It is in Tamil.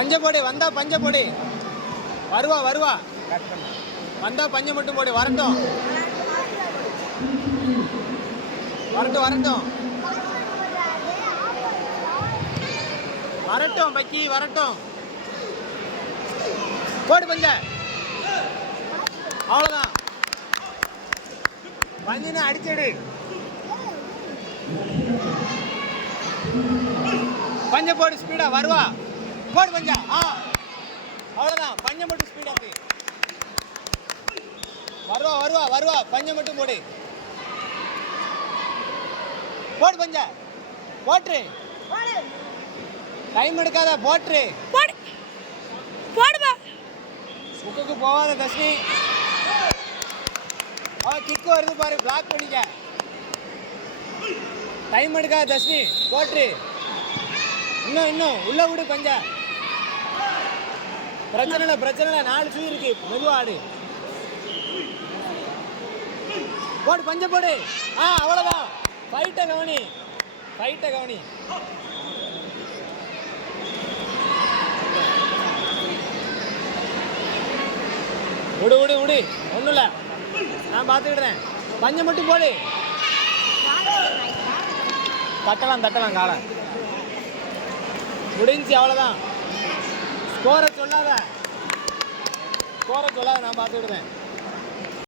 பஞ்ச போடு, வந்தா பஞ்ச போடு. வருவா வருவா, வந்தா பஞ்ச மட்டும் போடு. வரட்டும் வரட்டும் வரட்டும் வரட்டும் பக்கி வரட்டும். போடு பஞ்ச, அவ்வளோதான். பஞ்சுன்னு அடிச்சிடு. பஞ்ச போடு ஸ்பீடா, வருவா. போடு பஞ்சா. அவ்வளோதான். பஞ்ச மட்டும் ஸ்பீடா இருக்கு. வருவா வருவா வருவா, பஞ்ச மட்டும் போடு. போடு பஞ்சா, போட்டுரு. டைம் எடுக்காத, போட்டுரு. போடு போடுவா. புக்குக்கு போகாத தர்ஷினி. கிக்கு வருது பாரு, பிளாக் பண்ணிக்க. டைம் எடுக்காத தர்ஷினி, போட்டுரு. இன்னும் உள்ள விடு பஞ்சா. பிரச்சனை இல்லை பிரச்சனை இல்லை, 4 சூ இருக்கு, மெதுவா ஆடு. போடு பஞ்ச போடு. அவ்வளோதான். ஃபைட்டை கவனி, ஃபைட்டை கவனி. விடு விடு விடு, ஒன்றும் இல்லை, நான் பார்த்துக்கிடுறேன். பஞ்சை மட்டும் போடு. தட்டலாம் தட்டலாம் காலை. முடிஞ்சு, அவ்வளோதான். ஸ்கோரை சொல்லாத, ஸ்கோரை சொல்லாத, நான் பார்த்துக்கிடுறேன்.